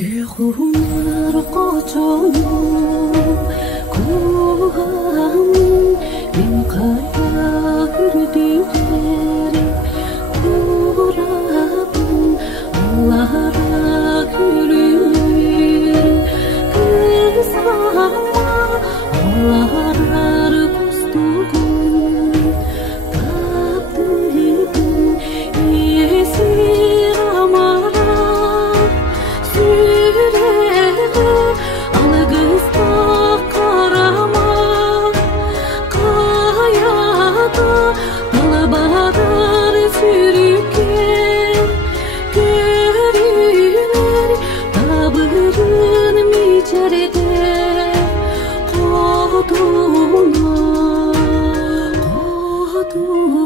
Гэх қочоо кугам мен кая хүрдүлэр курабын аллара күлүр кысама алларар кустугун таптыгын есир амара Koduna